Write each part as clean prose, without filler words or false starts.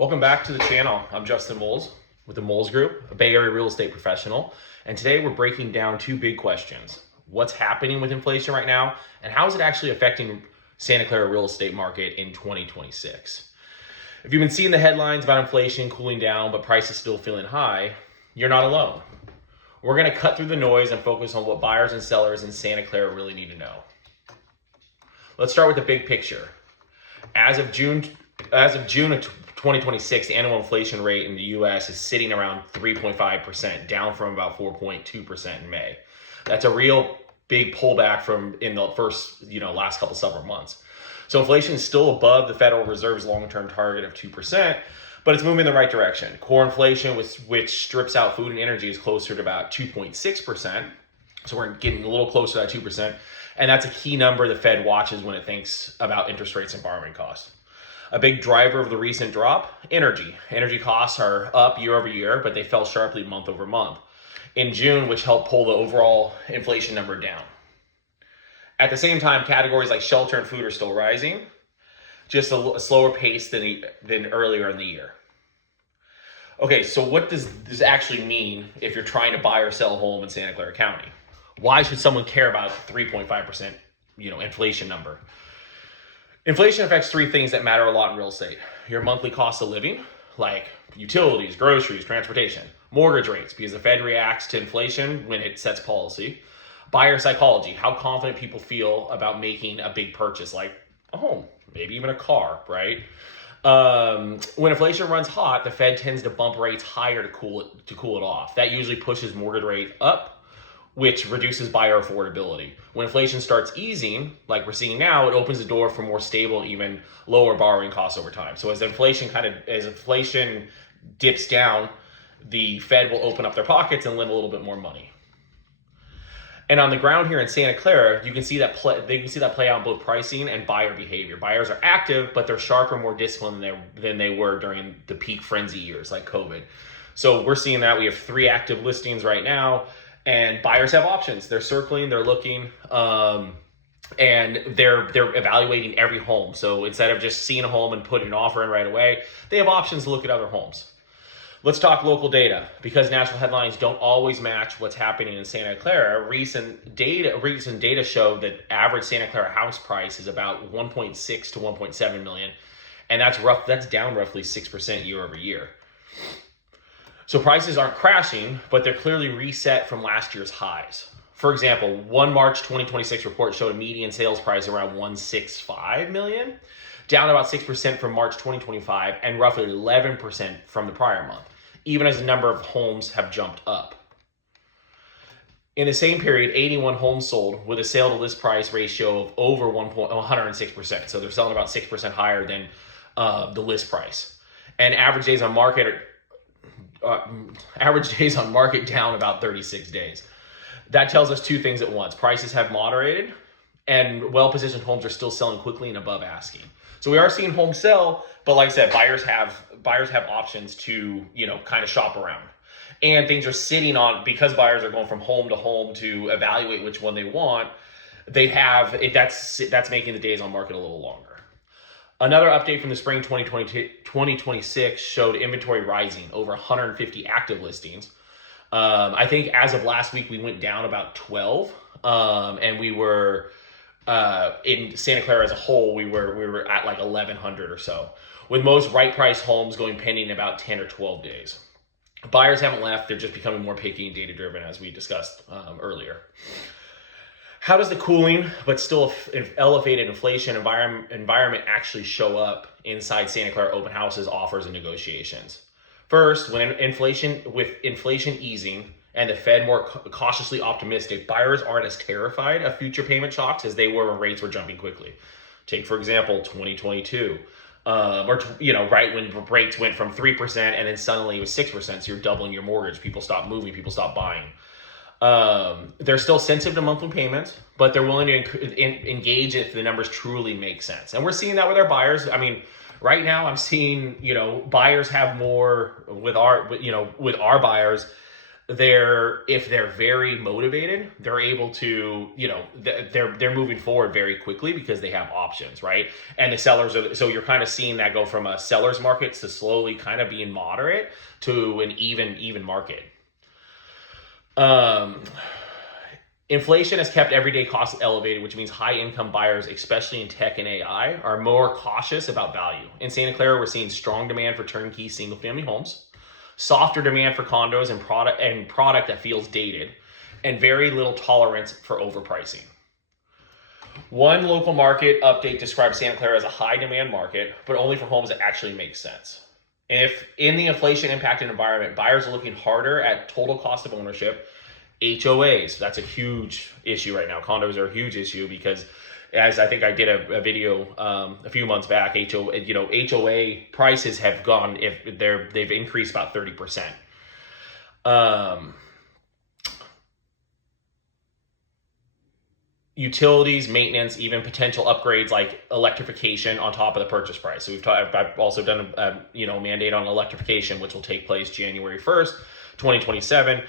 Welcome back to the channel. I'm Justin Moles with the Moles Group, a Bay Area real estate professional. And today we're breaking down two big questions. What's happening with inflation right now, and how is it actually affecting Santa Clara real estate market in 2026? If you've been seeing the headlines about inflation cooling down, but prices still feeling high, you're not alone. We're gonna cut through the noise and focus on what buyers and sellers in Santa Clara really need to know. Let's start with the big picture. As of June of 2026, the annual inflation rate in the US is sitting around 3.5%, down from about 4.2% in May. That's a real big pullback from in the first, last couple several months. So inflation is still above the Federal Reserve's long-term target of 2%, but it's moving in the right direction. Core inflation, which strips out food and energy, is closer to about 2.6%. So we're getting a little closer to that 2%. And that's a key number the Fed watches when it thinks about interest rates and borrowing costs. A big driver of the recent drop, energy. Energy costs are up year over year, but they fell sharply month over month in June, which helped pull the overall inflation number down. At the same time, categories like shelter and food are still rising, just a slower pace than earlier in the year. Okay, so what does this actually mean if you're trying to buy or sell a home in Santa Clara County? Why should someone care about 3.5%, inflation number? Inflation affects three things that matter a lot in real estate. Your monthly cost of living, like utilities, groceries, transportation. Mortgage rates, because the Fed reacts to inflation when it sets policy. Buyer psychology, how confident people feel about making a big purchase, like a home, maybe even a car, right? When inflation runs hot, the Fed tends to bump rates higher to cool it off. That usually pushes mortgage rate up, which reduces buyer affordability. When inflation starts easing, like we're seeing now, it opens the door for more stable, even lower borrowing costs over time. So as inflation dips down, the Fed will open up their pockets and lend a little bit more money. And on the ground here in Santa Clara, you can see that play out in both pricing and buyer behavior. Buyers are active, but they're sharper, more disciplined than they were during the peak frenzy years like COVID. So we're seeing that we have 3 active listings right now. And buyers have options. They're circling, they're looking, and they're evaluating every home. So instead of just seeing a home and putting an offer in right away, they have options to look at other homes. Let's talk local data. Because national headlines don't always match what's happening in Santa Clara, recent data show that average Santa Clara house price is about 1.6 to 1.7 million, and that's down roughly 6% year over year. So prices aren't crashing, but they're clearly reset from last year's highs. For example, one March 2026 report showed a median sales price around 165 million, down about 6% from March 2025 and roughly 11% from the prior month, even as the number of homes have jumped up. In the same period, 81 homes sold with a sale to list price ratio of over 106%. So they're selling about 6% higher than the list price. And average days on market down about 36 days. That tells us two things at once. Prices have moderated, and well-positioned homes are still selling quickly and above asking. So we are seeing homes sell, but like I said, buyers have options to, kind of shop around. And things are sitting on, because buyers are going from home to home to evaluate which one they want, that's making the days on market a little longer. Another update from the spring 2026 showed inventory rising, over 150 active listings. I think as of last week, we went down about 12. And we were, in Santa Clara as a whole, we were at like 1,100 or so, with most right price homes going pending about 10 or 12 days. Buyers haven't left. They're just becoming more picky and data driven, as we discussed earlier. How does the cooling but still elevated inflation environment actually show up inside Santa Clara open houses, offers, and negotiations? First, with inflation easing and the Fed more cautiously optimistic, buyers aren't as terrified of future payment shocks as they were when rates were jumping quickly. Take, for example, 2022, right when rates went from 3% and then suddenly it was 6%, so you're doubling your mortgage. People stopped moving, people stopped buying. They're still sensitive to monthly payments, but they're willing to engage if the numbers truly make sense. And we're seeing that with our buyers. I mean, right now I'm seeing, buyers have more with our buyers. if they're very motivated, they're able to, they're moving forward very quickly because they have options, right? And the sellers are, so you're kind of seeing that go from a seller's market to slowly kind of being moderate to an even market. Inflation has kept everyday costs elevated, which means high income buyers, especially in tech and AI, are more cautious about value. In Santa Clara, we're seeing strong demand for turnkey single family homes, softer demand for condos and product that feels dated, and very little tolerance for overpricing. One local market update describes Santa Clara as a high demand market, but only for homes that actually make sense. If in the inflation impacted environment, buyers are looking harder at total cost of ownership, HOAs, that's a huge issue right now. Condos are a huge issue because, as I think I did a video a few months back, HOA prices have gone, they've increased about 30%. Utilities, maintenance, even potential upgrades like electrification on top of the purchase price. So I've also done a mandate on electrification, which will take place January 1st, 2027.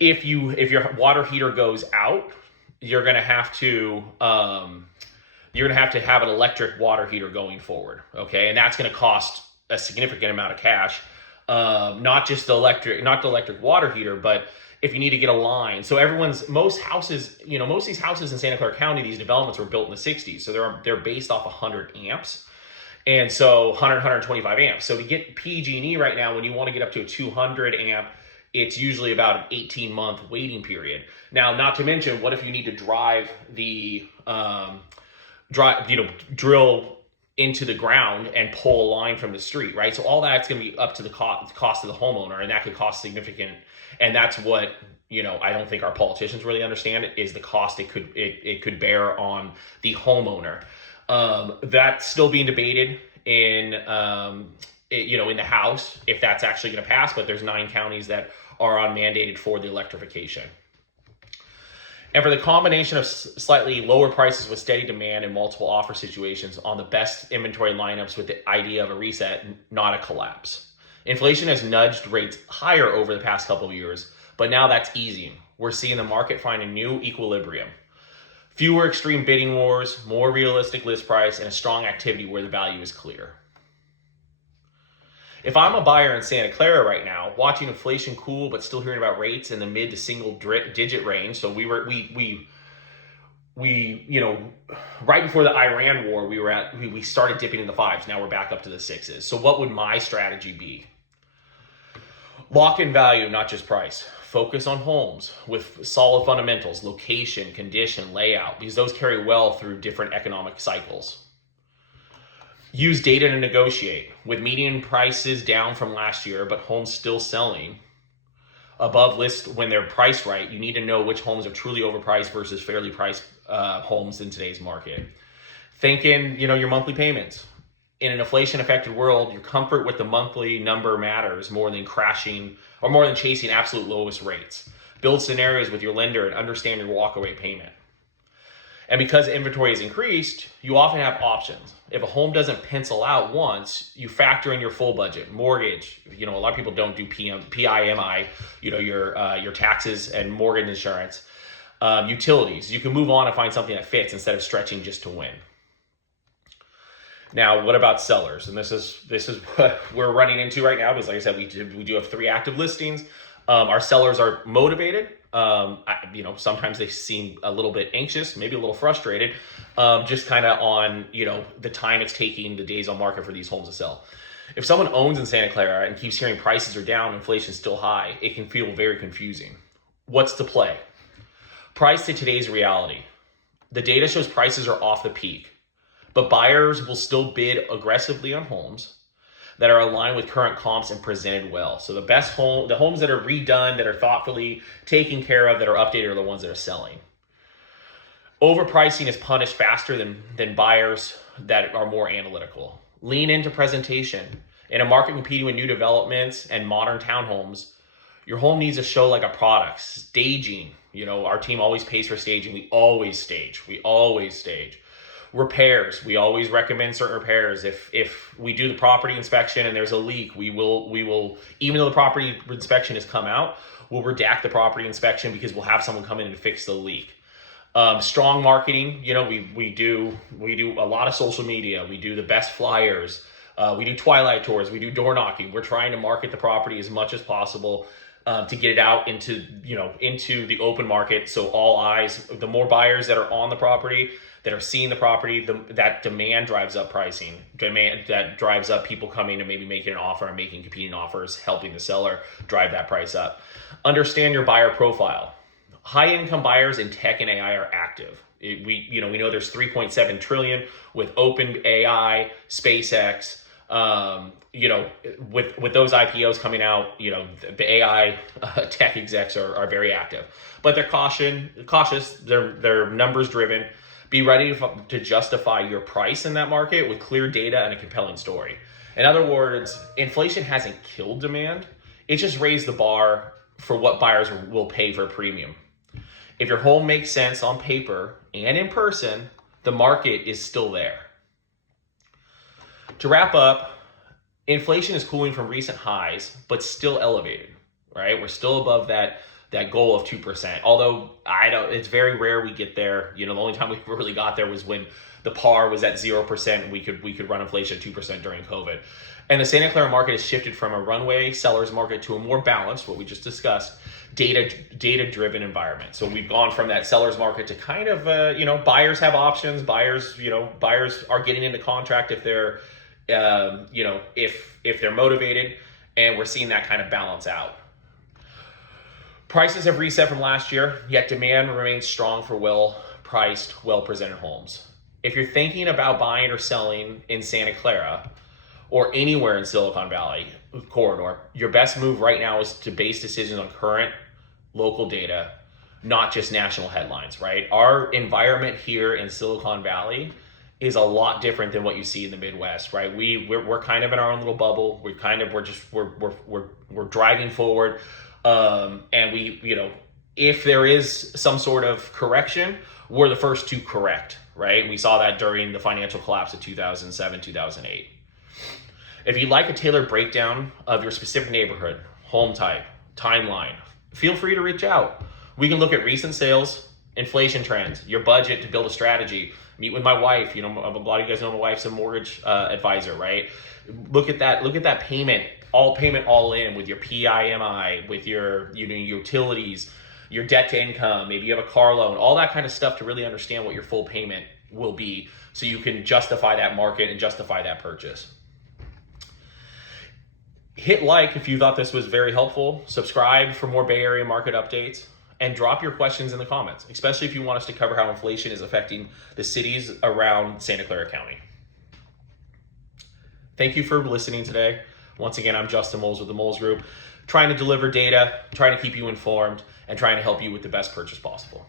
If your water heater goes out, you're gonna have to have an electric water heater going forward. Okay, and that's gonna cost a significant amount of cash. Not the electric water heater, but if you need to get a line. So most of these houses in Santa Clara County, these developments were built in the 60s. So they're based off 100 amps. And so 125 amps. So to get PG&E right now, when you want to get up to a 200 amp, it's usually about an 18-month waiting period. Now, not to mention, what if you need to drill into the ground and pull a line from the street, right? So all that's going to be up to the cost of the homeowner, and that could cost significant. And that's what, I don't think our politicians really understand is the cost it could bear on the homeowner. That's still being debated in the House, if that's actually going to pass, but there's 9 counties that are mandated for the electrification. And for the combination of slightly lower prices with steady demand and multiple offer situations on the best inventory lineups with the idea of a reset, not a collapse. Inflation has nudged rates higher over the past couple of years, but now that's easing. We're seeing the market find a new equilibrium. Fewer extreme bidding wars, more realistic list price, and a strong activity where the value is clear. If I'm a buyer in Santa Clara right now, watching inflation cool, but still hearing about rates in the mid to single digit range. So we right before the Iran war, we started dipping in the 5s. Now we're back up to the 6s. So what would my strategy be? Lock in value, not just price. Focus on homes with solid fundamentals, location, condition, layout, because those carry well through different economic cycles. Use data to negotiate. With median prices down from last year, but homes still selling above list when they're priced right, you need to know which homes are truly overpriced versus fairly priced homes in today's market. Think in, your monthly payments. In an inflation-affected world, your comfort with the monthly number matters more than chasing absolute lowest rates. Build scenarios with your lender and understand your walkaway payment. And because inventory has increased, you often have options. If a home doesn't pencil out once, you factor in your full budget, mortgage. A lot of people don't do PIMI, your taxes and mortgage insurance, utilities. You can move on and find something that fits instead of stretching just to win. Now, what about sellers? And this is what we're running into right now, because like I said, we do have 3 active listings. Our sellers are motivated. Sometimes they seem a little bit anxious, maybe a little frustrated, just kind of on, the time it's taking, the days on market for these homes to sell. If someone owns in Santa Clara and keeps hearing prices are down, inflation's still high, it can feel very confusing. What's the play? Price to today's reality. The data shows prices are off the peak, but buyers will still bid aggressively on homes that are aligned with current comps and presented well. So the homes that are redone, that are thoughtfully taken care of, that are updated are the ones that are selling. Overpricing is punished faster than buyers that are more analytical. Lean into presentation. In a market competing with new developments and modern townhomes, your home needs to show like a product. Staging, our team always pays for staging. We always stage. Repairs, we always recommend certain repairs. If we do the property inspection and there's a leak, we will, even though the property inspection has come out, we'll redact the property inspection because we'll have someone come in and fix the leak. Strong marketing, we do a lot of social media. We do the best flyers. We do twilight tours. We do door knocking. We're trying to market the property as much as possible to get it out into the open market. So all eyes, the more buyers that are on the property, that are seeing the property, that demand drives up pricing. Demand that drives up people coming and maybe making an offer and making competing offers, helping the seller drive that price up. Understand your buyer profile. High income buyers in tech and AI are active. We know there's 3.7 trillion with open AI, SpaceX. With those IPOs coming out, the AI tech execs are very active, but they're cautious. They're numbers driven. Be ready to justify your price in that market with clear data and a compelling story. In other words, inflation hasn't killed demand. It just raised the bar for what buyers will pay for a premium. If your home makes sense on paper and in person, the market is still there. To wrap up, inflation is cooling from recent highs, but still elevated, right? We're still above that goal of 2%. Although it's very rare we get there. The only time we really got there was when the par was at 0% and we could run inflation at 2% during COVID. And the Santa Clara market has shifted from a runway seller's market to a more balanced, what we just discussed, data-driven environment. So we've gone from that seller's market to kind of, buyers have options. Buyers are getting into contract if they're, if they're motivated, and we're seeing that kind of balance out. Prices have reset from last year, yet demand remains strong for well-priced, well-presented homes. If you're thinking about buying or selling in Santa Clara or anywhere in Silicon Valley corridor, your best move right now is to base decisions on current local data, not just national headlines, right? Our environment here in Silicon Valley is a lot different than what you see in the Midwest, right? We're kind of in our own little bubble. We're driving forward. And if there is some sort of correction, we're the first to correct, right? We saw that during the financial collapse of 2007, 2008. If you'd like a tailored breakdown of your specific neighborhood, home type, timeline, feel free to reach out. We can look at recent sales, inflation trends, your budget to build a strategy. Meet with my wife. A lot of you guys know my wife's a mortgage advisor, right? Look at that payment all in with your PIMI, with your utilities, your debt to income, maybe you have a car loan, all that kind of stuff to really understand what your full payment will be so you can justify that market and justify that purchase. Hit like if you thought this was very helpful. Subscribe for more Bay Area market updates. And drop your questions in the comments, especially if you want us to cover how inflation is affecting the cities around Santa Clara County. Thank you for listening today. Once again, I'm Justin Moles with the Moles Group, trying to deliver data, trying to keep you informed, and trying to help you with the best purchase possible.